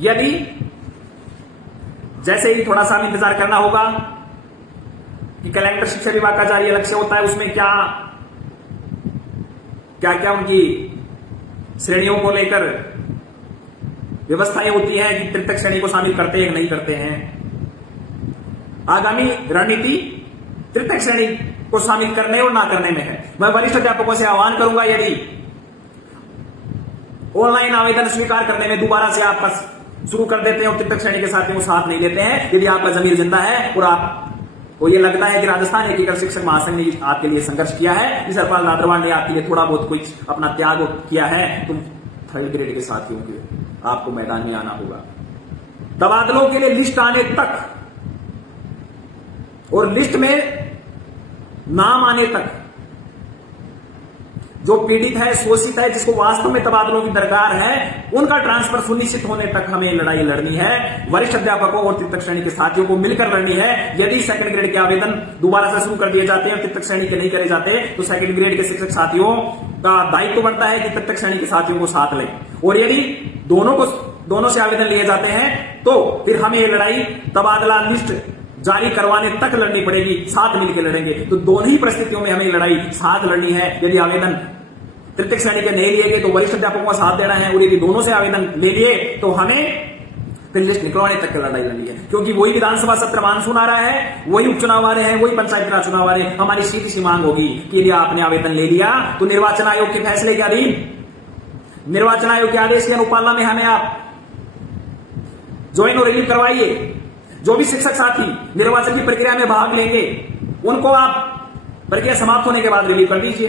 यदि जैसे ही थोड़ा सा इंतजार करना होगा कि कलेक्टर शिक्षा विभाग का जारी लक्ष्य होता है, उसमें क्या क्या क्या उनकी श्रेणियों को लेकर व्यवस्थाएं होती हैं कि तृतीय श्रेणी को शामिल करते हैं नहीं करते हैं। आगामी रणनीति तृतीय श्रेणी को शामिल करने और ना करने में है। मैं वरिष्ठ अध्यापकों से आह्वान करूंगा, यदि ऑनलाइन आवेदन स्वीकार करने में दोबारा से आप शुरू कर देते हैं और तृतीय श्रेणी के साथियों को साथ नहीं लेते हैं, यदि आपका जमीर जिंदा है और आपको ये लगता है कि राजस्थान एकीकृत शिक्षक महासंघ ने आपके लिए संघर्ष किया है, इस हरपाल राठौड़ ने आपके लिए थोड़ा बहुत कुछ अपना त्याग किया है, तुम थर्ड ग्रेड के साथियों के आपको मैदान में आना होगा। तबादलों के लिए लिस्ट आने तक और लिस्ट में नाम आने तक जो पीड़ित है, शोषित है, जिसको वास्तव में तबादलों की दरकार है, उनका ट्रांसफर सुनिश्चित होने तक हमें लड़ाई लड़नी है। वरिष्ठ अध्यापकों और तृतीय श्रेणी के साथियों को मिलकर लड़नी है। यदि सेकंड ग्रेड के आवेदन दोबारा से शुरू कर दिए जाते हैं और तृतीय श्रेणी के नहीं करे जाते, तो सेकंड ग्रेड के शिक्षक साथियों का दायित्व बनता है कि तृतीय श्रेणी के साथियों को साथ लें। और यदि दोनों से आवेदन लिए जाते हैं तो फिर हमें ये लड़ाई तबादला लिस्ट जारी करवाने तक लड़नी पड़ेगी, साथ मिलकर लड़ेंगे। तो दोनों ही परिस्थितियों में हमें लड़ाई साथ लड़नी है। यदि आवेदन तृतीय श्रेणी के नहीं लिए गए तो वरिष्ठ अध्यापकों का साथ देना है, और यदि दोनों से आवेदन ले लिए तो हमें फिर लिस्ट निकलवाने तक की लड़ाई लड़नी है। क्योंकि वही विधानसभा सत्र मानसून आ रहा है, वही उपचुनाव आ रहे हैं, वही पंचायत राज चुनाव आ रहे हैं। हमारी सीधी सी मांग होगी कि यदि आपने आवेदन ले लिया तो निर्वाचन आयोग के फैसले के अधीन, निर्वाचन आयोग के आदेश की अनुपालना में हमें आप ज्वाइन और रिलीव करवाइए। जो भी शिक्षक साथी निर्वाचन की प्रक्रिया में भाग लेंगे उनको आप प्रक्रिया समाप्त होने के बाद रिलीव कर दीजिए।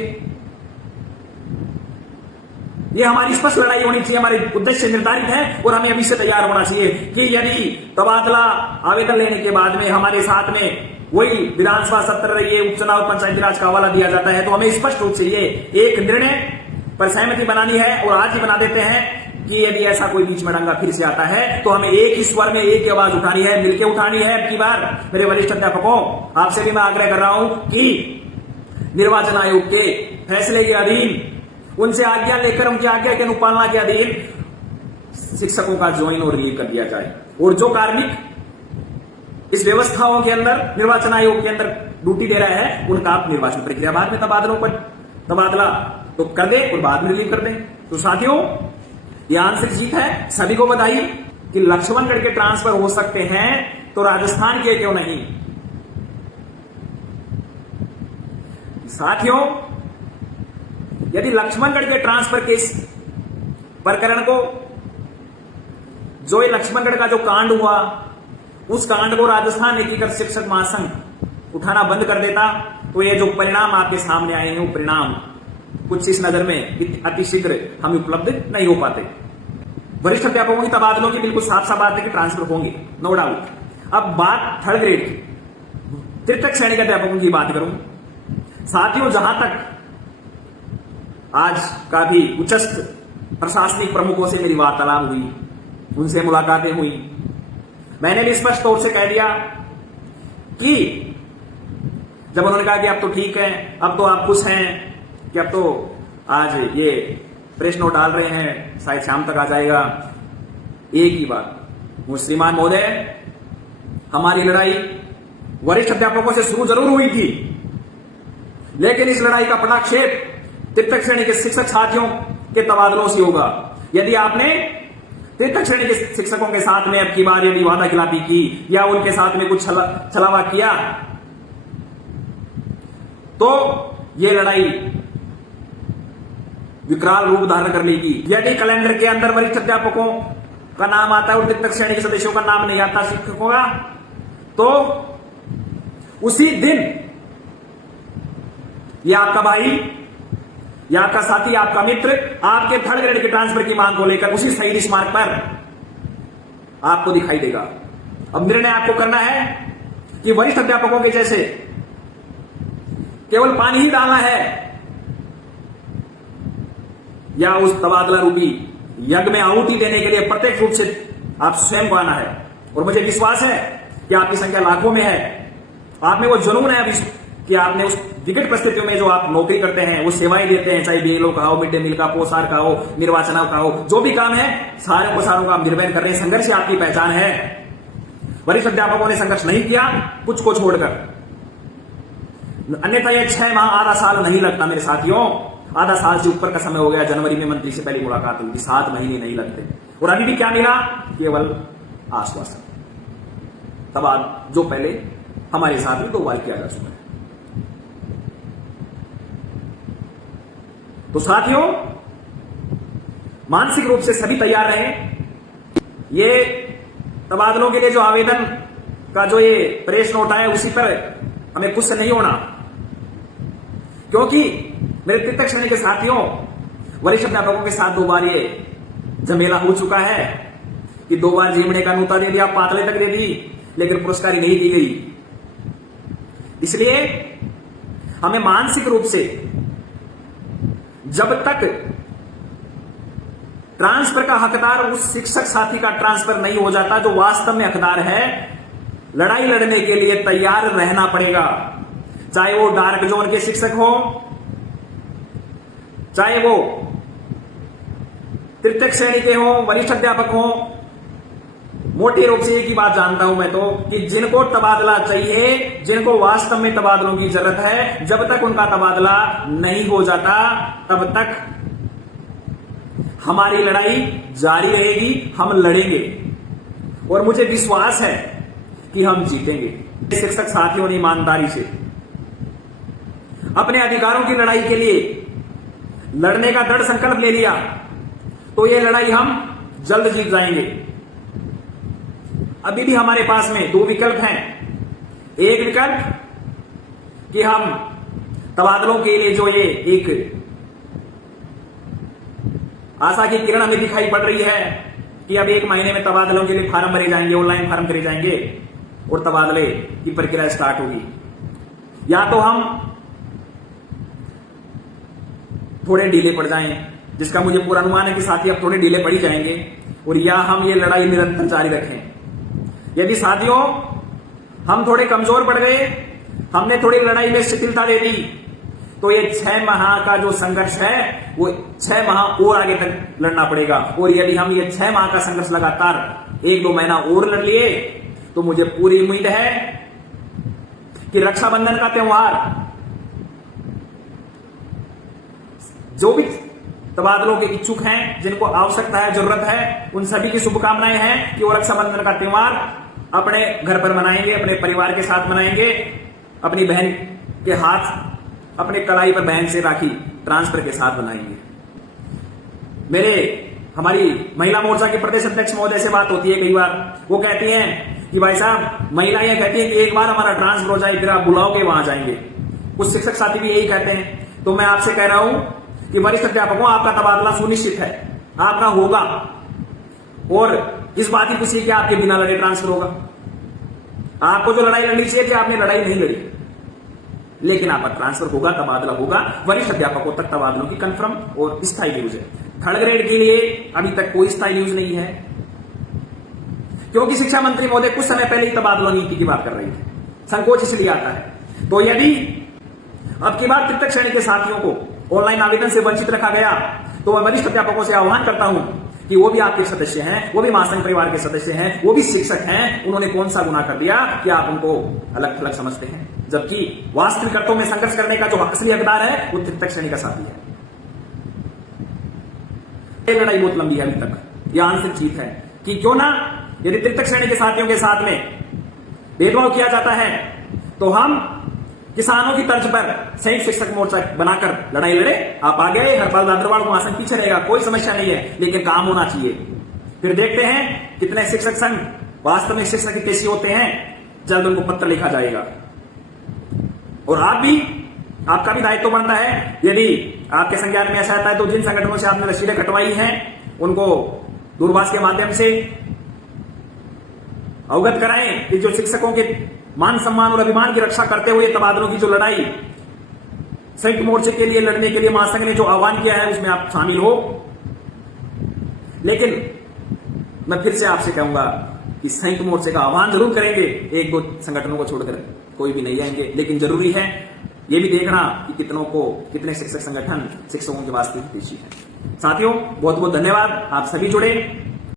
यह हमारी स्पष्ट लड़ाई होनी चाहिए, हमारे उद्देश्य निर्धारित है और हमें अभी से तैयार होना चाहिए कि यदि तबादला आवेदन लेने के बाद में हमारे साथ में वही विधानसभा सत्र, ये उपचुनाव, पंचायती राज का हवाला दिया जाता है, तो हमें स्पष्ट रूप से ये एक निर्णय पर सहमति बनानी है और आज ही बना देते हैं कि यदि ऐसा कोई बीच में डंगा फिर से आता है तो हमें एक ही स्वर में एक ही आवाज उठानी है, मिलकर उठानी है। अब की बार मेरे वरिष्ठ अध्यापकों, आपसे भी मैं आग्रह कर रहा हूं कि निर्वाचन आयोग के फैसले के अधीन, उनसे आज्ञा लेकर उनकी आज्ञा की अनुपालना के अधीन शिक्षकों का ज्वाइन और रिलीव कर दिया जाए। और जो कार्मिक इस व्यवस्थाओं के अंदर, निर्वाचन आयोग के अंदर ड्यूटी दे रहा है, उनका आप निर्वाचन प्रक्रिया बाद में तबादलों पर तबादला तो कर दे और बाद में रिलीव कर दे। तो साथियों, यह आंशिक जीत है। सभी को बधाई कि लक्ष्मणगढ़ के ट्रांसफर हो सकते हैं तो राजस्थान के क्यों नहीं। साथियों, यदि लक्ष्मणगढ़ के ट्रांसफर केस प्रकरण को, जो ये लक्ष्मणगढ़ का जो कांड हुआ, उस कांड को राजस्थान एकीकृत शिक्षक महासंघ उठाना बंद कर देता, तो ये जो परिणाम आपके सामने आए हैं, वो परिणाम कुछ इस नजर में अति शीघ्र हम उपलब्ध नहीं हो पाते। वरिष्ठ अध्यापकों की तबादलों की बिल्कुल साफ साफ बात है कि ट्रांसफर होंगे, नो डाउट। अब बात थर्ड ग्रेड की, तृतीय श्रेणी के अध्यापकों की बात करूं। साथियों, जहां तक आज का भी उच्चस्थ प्रशासनिक प्रमुखों से मेरी वार्तालाप हुई, उनसे मुलाकातें हुई, मैंने भी स्पष्ट तौर से कह दिया कि जब उन्होंने कहा कि अब तो ठीक है, अब तो आप खुश हैं कि अब तो आज ये प्रेस नोट डाल रहे हैं, शायद शाम तक आ जाएगा, एक ही बात, वो श्रीमान महोदय, हमारी लड़ाई वरिष्ठ अध्यापकों से शुरू जरूर हुई थी, लेकिन इस लड़ाई का पटाक्षेप तृतीय श्रेणी के शिक्षक साथियों के तबादलों से होगा। यदि आपने तृतीय श्रेणी के शिक्षकों के साथ में अब की बार यदि वादा खिलाफी की या उनके साथ में कुछ छलावा किया, तो ये लड़ाई विकराल रूप धारण कर लेगी। यदि कैलेंडर के अंदर वरिष्ठ अध्यापकों का नाम आता है और तृतीय श्रेणी के सदस्यों का नाम नहीं आता शिक्षकों का, तो उसी दिन ये आपका भाई या आपका साथी, आपका मित्र, आपके थर्ड ग्रेड के ट्रांसफर की मांग को लेकर उसी शहीद स्मारक पर आपको दिखाई देगा। अब निर्णय आपको करना है कि वरिष्ठ अध्यापकों के जैसे केवल पानी ही डालना है या उस तबादला रूपी यज्ञ में आहुति देने के लिए प्रत्यक्ष रूप से आप स्वयं को आना है। और मुझे विश्वास है कि आपकी संख्या लाखों में है, आप में वो जुनून है कि कि आपने उस विकट परिस्थितियों में जो आप नौकरी करते हैं, वो सेवाएं देते हैं, चाहे बीएलओ का हो, मिड डे मील का, पोसार का हो, निर्वाचन का हो, जो भी काम है सारे को सारों का आप निर्वहन कर रहे हैं। संघर्ष ही आपकी पहचान है। वरिष्ठ अध्यापकों ने संघर्ष नहीं किया, कुछ को छोड़कर, अन्यथा यह 6 माह आधा साल नहीं लगता मेरे साथियों। आधा साल से ऊपर का समय हो गया। जनवरी में मंत्री से पहली मुलाकात हुई थी, 7 महीने नहीं लगते। और अभी भी क्या मिला? केवल आश्वासन। तब आज जो पहले हमारे साथ में 2 बार किया जा चुका है। तो साथियों, मानसिक रूप से सभी तैयार रहें। ये तबादलों के लिए जो आवेदन का जो ये प्रेस नोट है, उसी पर हमें गुस्सा नहीं होना, क्योंकि मेरे तृतीय श्रेणी के साथियों, वरिष्ठ अध्यापकों के साथ 2 बार ये झमेला हो चुका है कि 2 बार जीवने का नोटा दे दिया, पातले तक दे दी, लेकिन पुरस्कार नहीं दी गई। इसलिए हमें मानसिक रूप से जब तक ट्रांसफर का हकदार उस शिक्षक साथी का ट्रांसफर नहीं हो जाता जो वास्तव में हकदार है, लड़ाई लड़ने के लिए तैयार रहना पड़ेगा। चाहे वो डार्क जोन के शिक्षक हो, चाहे वो तृतीय श्रेणी के हो, वरिष्ठ अध्यापक हो। मोटे रूप से एक ही बात जानता हूं मैं तो, कि जिनको तबादला चाहिए, जिनको वास्तव में तबादलों की जरूरत है, जब तक उनका तबादला नहीं हो जाता तब तक हमारी लड़ाई जारी रहेगी। हम लड़ेंगे और मुझे विश्वास है कि हम जीतेंगे। शिक्षक साथियों ने ईमानदारी से अपने अधिकारों की लड़ाई के लिए लड़ने का दृढ़ संकल्प ले लिया, तो यह लड़ाई हम जल्द जीत जाएंगे। अभी भी हमारे पास में 2 विकल्प हैं। एक विकल्प कि हम तबादलों के लिए जो ये एक आशा की किरण हमें दिखाई पड़ रही है कि अब 1 महीने में तबादलों के लिए फार्म भरे जाएंगे, ऑनलाइन फार्म करे जाएंगे और तबादले की प्रक्रिया स्टार्ट होगी। या तो हम थोड़े ढीले पड़ जाएं, जिसका मुझे पूरा अनुमान है कि साथी अब थोड़े ढीले पड़ ही जाएंगे, और या हम ये लड़ाई निरंतर जारी रखें। यदि साथियों हम थोड़े कमजोर पड़ गए, हमने थोड़ी लड़ाई में शिथिलता दे दी, तो ये 6 माह का जो संघर्ष है वो 6 माह और आगे तक लड़ना पड़ेगा। और यदि हम ये 6 माह का संघर्ष लगातार 1-2 महीना और लड़ लिए, तो मुझे पूरी उम्मीद है कि रक्षाबंधन का त्योहार, जो भी तबादलों के इच्छुक हैं, जिनको आवश्यकता है, जरूरत है, उन सभी की शुभकामनाएं हैं कि वो रक्षाबंधन का त्योहार अपने घर पर मनाएंगे, अपने परिवार के साथ मनाएंगे, अपनी बहन के हाथ, अपने कलाई पर बहन से राखी ट्रांसफर के साथ बनाएंगे। हमारी महिला मोर्चा के प्रदेश अध्यक्ष महोदय से बात होती है कई बार, वो कहती हैं कि भाई साहब, महिलाएं कहती हैं कि एक बार हमारा ट्रांसफर हो जाए, फिर आप बुलाओगे वहां जाएंगे। कुछ शिक्षक साथी भी यही कहते हैं। तो मैं आपसे कह रहा हूं कि वरिष्ठ अध्यापकों, आपका तबादला सुनिश्चित है, आपका होगा। और इस बात की खुशी कि आपके बिना लड़े ट्रांसफर होगा। आपको जो लड़ाई लड़नी चाहिए थी, आपने लड़ाई नहीं लड़ी, लेकिन आपका ट्रांसफर होगा, तबादला होगा। वरिष्ठ अध्यापकों तक तबादलों की कंफर्म और स्थायी न्यूज है। 3rd ग्रेड के लिए अभी तक कोई स्थायी न्यूज नहीं है, क्योंकि शिक्षा मंत्री महोदय कुछ समय पहले ही तबादला नीति की बात कर रही थे। संकोच इसलिए आता है। तो यदि अब की बार तृतीय श्रेणी के साथियों को ऑनलाइन आवेदन से वंचित रखा गया, तो मैं वरिष्ठ अध्यापकों से आह्वान करता हूं कि वो भी आपके सदस्य हैं, वो भी महासंघ परिवार के सदस्य हैं, वो भी शिक्षक हैं। उन्होंने कौन सा गुनाह कर दिया कि आप उनको अलग थलग समझते हैं, जबकि वास्तविक अर्थों में संघर्ष करने का जो असली हकदार है वो तृतीय श्रेणी का साथी है। ये लड़ाई बहुत लंबी है अभी तक। यह आंशिक जीत है कि क्यों ना, यदि तृतीय श्रेणी के साथियों के साथ में भेदभाव किया जाता है, तो हम किसानों की तर्ज पर संयुक्त शिक्षक मोर्चा बनाकर लड़ाई लड़े। आप आगे आए, हरपाल दादरवाड़ को महासंघ पीछे रहेगा, कोई समस्या नहीं है, लेकिन काम होना चाहिए। फिर देखते हैं कितने शिक्षक संघ वास्तव में शिक्षक हितैषी होते हैं। जल्द उनको पत्र लिखा जाएगा। और आपका भी दायित्व बनता है, यदि आपके संज्ञान में ऐसा आता है, तो जिन संगठनों से आपने रसीदें कटवाई हैं उनको दूरभाष के माध्यम से अवगत कराएं कि जो शिक्षकों के मान सम्मान और अभिमान की रक्षा करते हुए तबादलों की जो लड़ाई संयुक्त मोर्चे के लिए लड़ने के लिए महासंघ ने जो आह्वान किया है, उसमें आप शामिल हो। लेकिन मैं फिर से आपसे कहूंगा कि संयुक्त मोर्चे का आह्वान जरूर करेंगे, 1-2 संगठनों को छोड़कर। कोई भी नहीं जाएंगे, लेकिन जरूरी है ये भी देखना कि कितने शिक्षक संगठन शिक्षकों के वास्ते हितैषी है। साथियों बहुत बहुत धन्यवाद, आप सभी जुड़े।